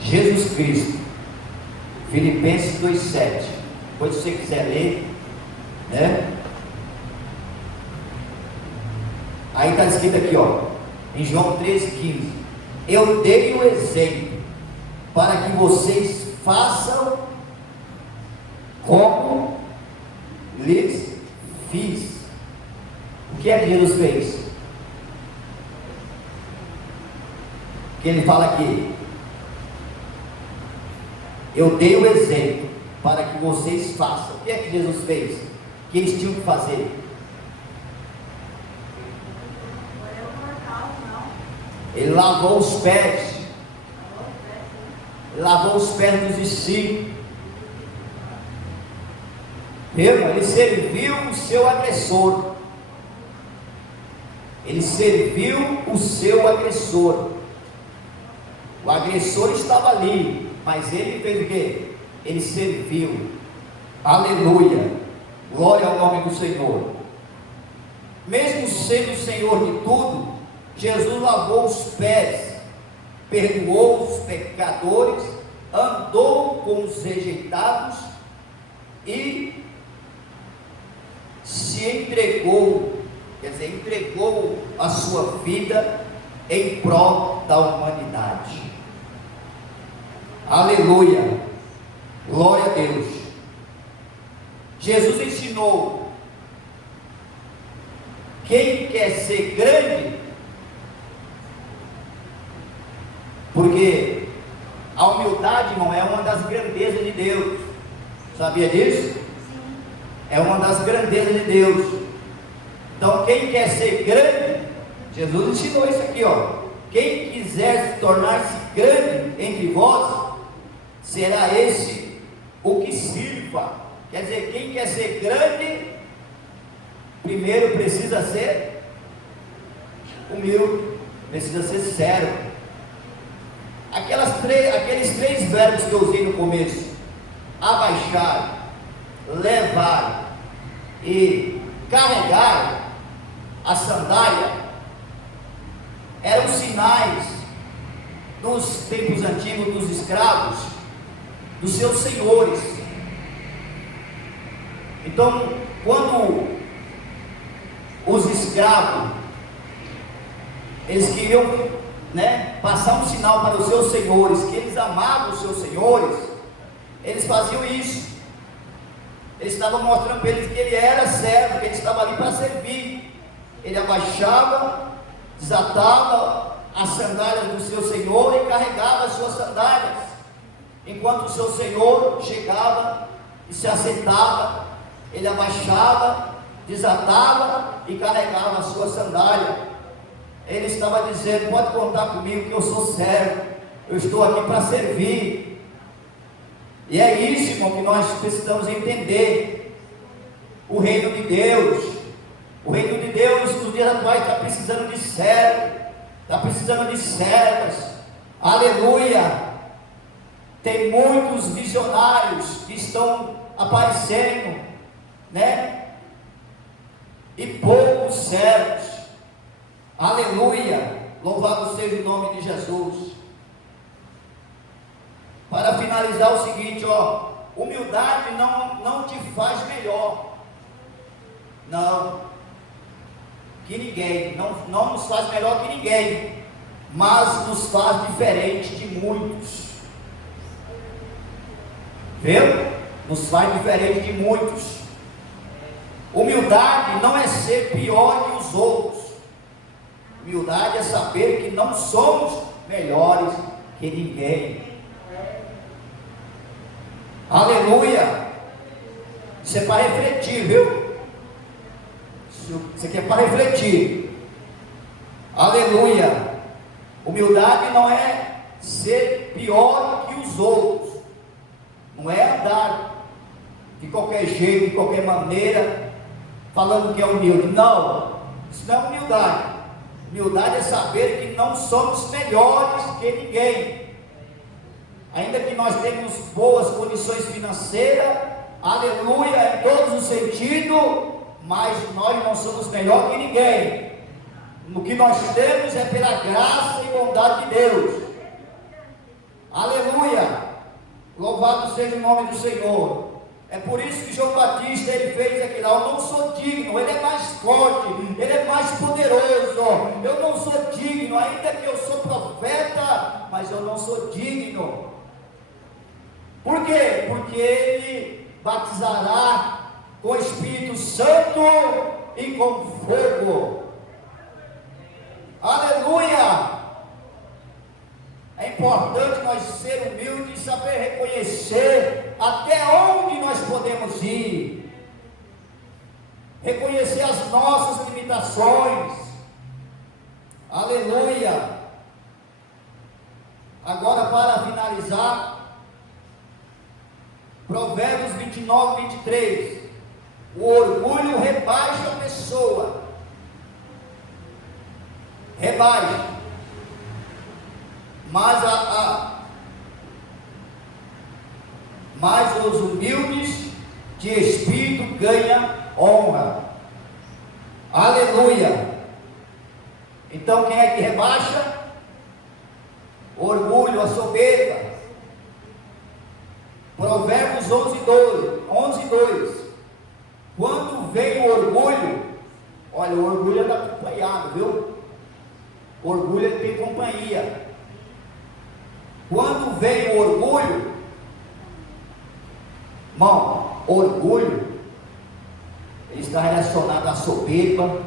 Jesus Cristo, Filipenses 2,7. Depois, se você quiser ler, né? Aí está escrito aqui, ó, em João 13,15: eu dei o exemplo para que vocês façam como lhes fiz. O que é que Jesus fez? Que ele fala aqui: eu dei o exemplo para que vocês façam. O que é que Jesus fez? Que eles tinham que fazer? Ele lavou os pés. lavou os pés dos discípulos. Ele serviu o seu agressor. Ele serviu o seu agressor. O agressor estava ali, mas ele fez o quê? Ele serviu. Aleluia, glória ao nome do Senhor. Mesmo sendo o Senhor de tudo, Jesus lavou os pés, perdoou os pecadores, andou com os rejeitados e se entregou, quer dizer, entregou a sua vida em prol da humanidade. Aleluia, glória a Deus. Jesus ensinou: quem quer ser grande, porque a humildade, irmão, é uma das grandezas de Deus. Sabia disso? É uma das grandezas de Deus. Então, quem quer ser grande, Jesus ensinou isso aqui, ó. Quem quiser tornar-se grande entre vós, será esse o que sirva. Quer dizer, quem quer ser grande, primeiro precisa ser humilde, precisa ser sério. Aqueles três verbos que eu usei no começo: abaixar, levar e carregar a sandália, eram sinais dos tempos antigos dos escravos, dos seus senhores. Então, quando os escravos, eles queriam, passar um sinal para os seus senhores, que eles amavam os seus senhores, eles faziam isso. Eles estavam mostrando para eles que ele era servo, que ele estava ali para servir. Ele abaixava, desatava as sandálias do seu senhor e carregava as suas sandálias, enquanto o seu senhor chegava e se assentava. Ele abaixava, desatava e carregava a sua sandália. Ele estava dizendo: pode contar comigo, que eu sou servo, eu estou aqui para servir. E é isso, irmão, que nós precisamos entender. O reino de Deus, nos dias atuais, está precisando de servos, está precisando de servas. Aleluia. Tem muitos visionários que estão aparecendo, e poucos servos. Aleluia, louvado seja o nome de Jesus. Para finalizar, o seguinte, humildade não te faz melhor, não, que ninguém, não nos faz melhor que ninguém, mas nos faz diferente de muitos. Viu? Nos faz diferente de muitos. Humildade não é ser pior que os outros. Humildade é saber que não somos melhores que ninguém. Aleluia. Isso é para refletir, viu? Isso aqui é para refletir. Aleluia. Humildade não é ser pior que os outros. Não é andar de qualquer jeito, de qualquer maneira, falando que é humilde. Não, isso não é humildade. Humildade é saber que não somos melhores que ninguém. Ainda que nós tenhamos boas condições financeiras, aleluia, em todos os sentidos, mas nós não somos melhor que ninguém. O que nós temos é pela graça e bondade de Deus. Aleluia, louvado seja o nome do Senhor. É por isso que João Batista, ele fez aquilo lá: eu não sou digno. Ele é mais forte, ele é mais poderoso. Eu não sou digno, ainda que eu sou profeta, mas eu não sou digno. Por quê? Porque ele batizará com o Espírito Santo e com fogo. Aleluia. É importante nós ser humildes e saber reconhecer até onde nós podemos ir, reconhecer as nossas limitações. Aleluia. Agora, para finalizar, Provérbios 29, 23. O orgulho rebaixa a pessoa. Rebaixa. Mas os humildes de espírito ganham honra. Aleluia. Então quem é que rebaixa? O orgulho, a soberba. Provérbios 11, 2. Quando vem o orgulho, olha, o orgulho é acompanhado, viu? O orgulho tem companhia. Quando vem o orgulho, irmão, orgulho, ele está relacionado à soberba,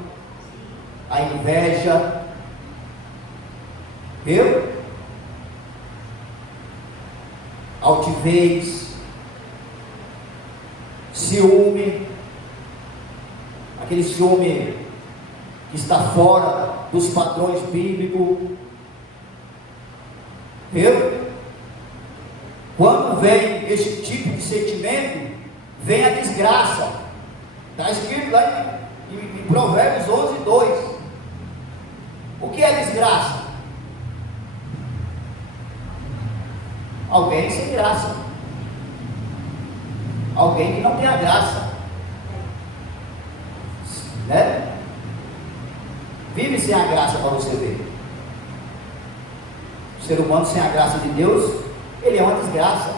à inveja, viu? Altivez, ciúme, aquele ciúme que está fora dos padrões bíblicos, viu? Quando vem esse tipo de sentimento, vem a desgraça. Está escrito lá em Provérbios 11, 2. O que é desgraça? Alguém sem graça. Alguém que não tem a graça. Né? Vive sem a graça para você ver. O ser humano sem a graça de Deus, ele é uma desgraça.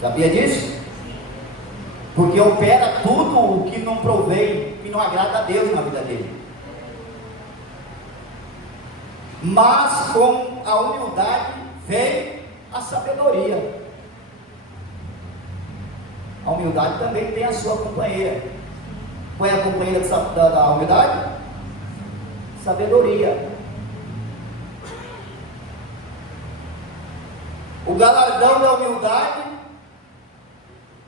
Sabia disso? Porque opera tudo o que não provém, que não agrada a Deus na vida dele. Mas com a humildade vem a sabedoria. A humildade também tem a sua companheira. Qual é a companheira da humildade? Sabedoria. O galardão da humildade,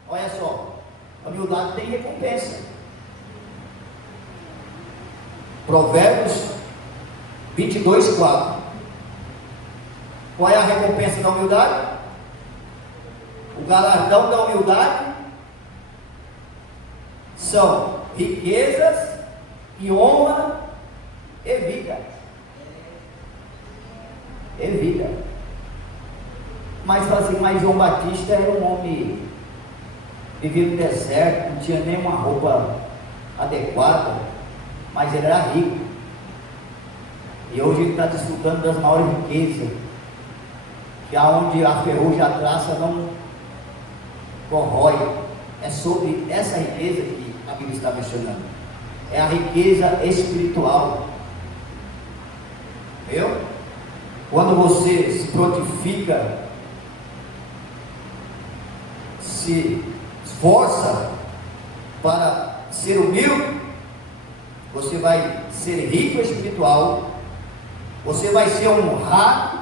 olha só, a humildade tem recompensa. Provérbios 22, 4. Qual é a recompensa da humildade? O galardão da humildade são riquezas e honra e vida. E vida. Mas fala assim, mas João Batista era um homem, vivia no deserto, não tinha nenhuma roupa adequada, mas ele era rico. E hoje ele está desfrutando das maiores riquezas, que aonde a ferrugem, a traça não corrói. É sobre essa riqueza que a Bíblia está mencionando. É a riqueza espiritual. Viu? Quando você se prontifica, se esforça para ser humilde, você vai ser rico espiritual, você vai ser honrado,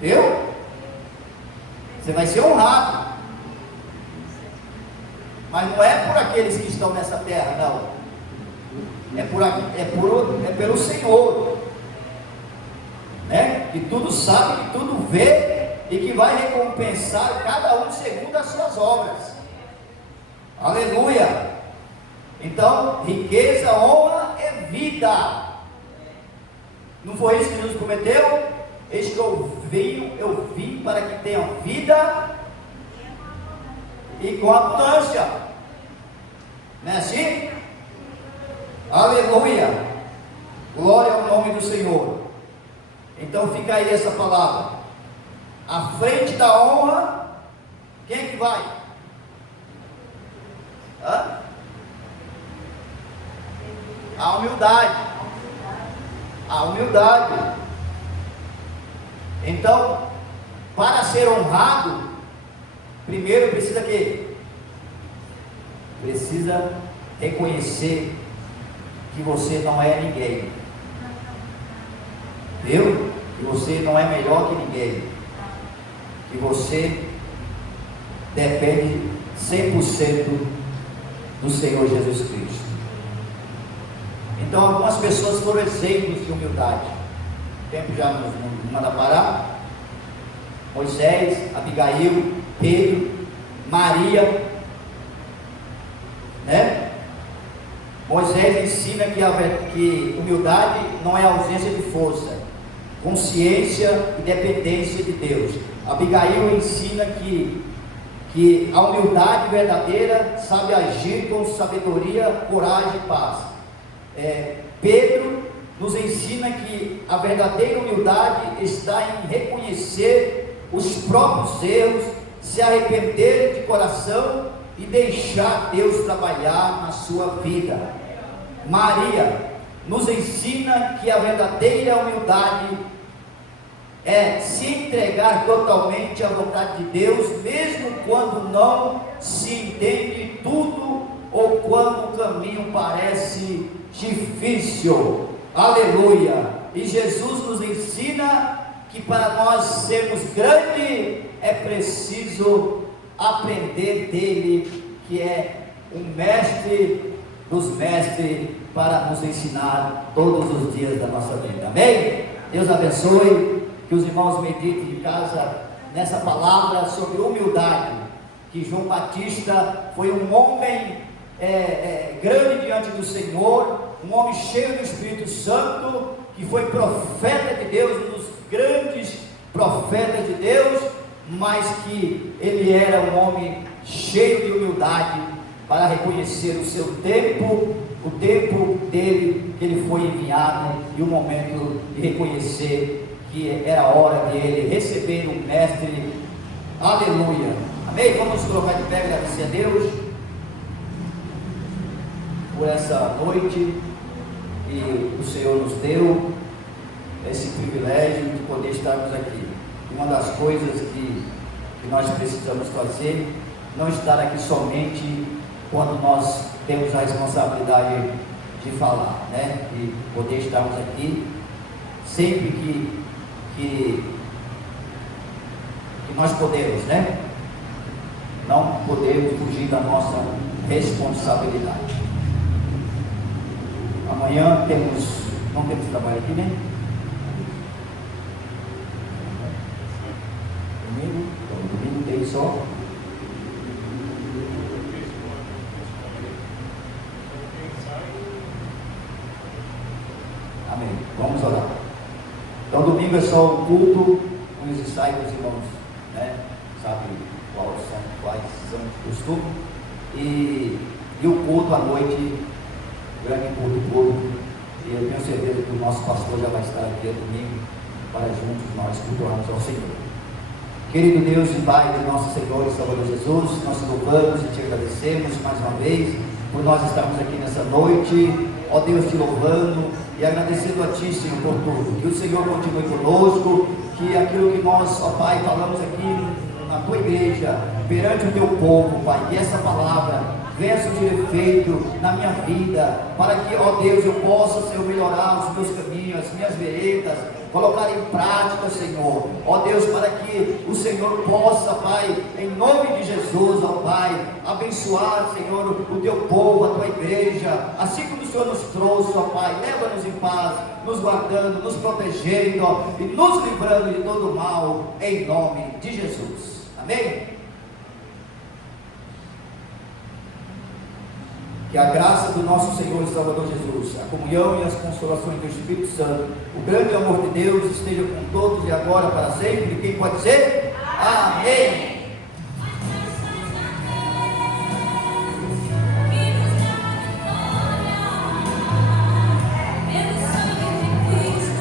viu? Você vai ser honrado, mas não é por aqueles que estão nessa terra, não, é pelo Senhor, né? Que tudo sabe, que tudo vê, e que vai recompensar cada um segundo as suas obras. Aleluia. Então, riqueza, honra e vida. Não foi isso que Jesus prometeu? Eis que eu vim para que tenham vida e com abundância. Não é assim? Aleluia. Glória ao nome do Senhor. Então fica aí essa palavra. À frente da honra, quem é que vai? A humildade. A humildade. Então, para ser honrado, primeiro precisa quê? Precisa reconhecer que você não é ninguém. Viu? Que você não é melhor que ninguém. Que você depende 100% do Senhor Jesus Cristo. Então algumas pessoas foram exemplos de humildade. tempo já nos manda parar. Moisés, Abigail, Pedro, Maria, né? Moisés ensina que humildade não é ausência de força, consciência e dependência de Deus. Abigail ensina que a humildade verdadeira sabe agir com sabedoria, coragem e paz. Pedro nos ensina que a verdadeira humildade está em reconhecer os próprios erros, se arrepender de coração e deixar Deus trabalhar na sua vida. Maria nos ensina que a verdadeira humildade é se entregar totalmente à vontade de Deus, mesmo quando não se entende tudo ou quando o caminho parece difícil. Aleluia! E Jesus nos ensina que para nós sermos grandes é preciso aprender dele, que é o mestre dos mestres, para nos ensinar todos os dias da nossa vida. Amém? Deus abençoe, que os irmãos meditem em casa nessa palavra sobre humildade, que João Batista foi um homem grande diante do Senhor, um homem cheio do Espírito Santo, que foi profeta de Deus, um dos grandes profetas de Deus, mas que ele era um homem cheio de humildade para reconhecer o seu tempo, o tempo dele, que ele foi enviado, e o momento de reconhecer que era a hora de ele receber um mestre. Aleluia, amém? Vamos colocar de pé e agradecer a Deus por essa noite que o Senhor nos deu, esse privilégio de poder estarmos aqui. Uma das coisas que nós precisamos fazer, não estar aqui somente quando nós temos a responsabilidade de falar, né? E poder estarmos aqui sempre que nós podemos, né? Não podemos fugir da nossa responsabilidade. Amanhã não temos trabalho aqui, né? Domingo tem só. Amém. Vamos orar. Então domingo é só o culto, os ensaios dos irmãos, né? Sabe quais são os costumes. E o culto à noite, grande culto público. E eu tenho certeza que o nosso pastor já vai estar aqui domingo para juntos nós cultuarmos ao Senhor. Querido Deus e Pai de nosso Senhor e Salvador Jesus, nós te louvamos e te agradecemos mais uma vez por nós estarmos aqui nessa noite, ó Deus, te louvando e agradecendo a Ti, Senhor, por tudo. Que o Senhor continue conosco, que aquilo que nós, ó Pai, falamos aqui na Tua igreja, perante o Teu povo, Pai, que essa palavra venha surtir efeito na minha vida, para que, ó Deus, eu possa, Senhor, melhorar os meus caminhos, as minhas veredas, colocar em prática, Senhor, ó Deus, para que o Senhor possa, Pai, em nome de Jesus, ó Pai, abençoar, Senhor, o Teu povo, a Tua igreja, assim como o Senhor nos trouxe, ó Pai, leva-nos em paz, nos guardando, nos protegendo, ó, e nos livrando de todo o mal, em nome de Jesus. Amém? Que a graça do nosso Senhor e Salvador Jesus, a comunhão e as consolações do Espírito Santo, o grande amor de Deus esteja com todos e agora para sempre. Quem pode dizer? Amém.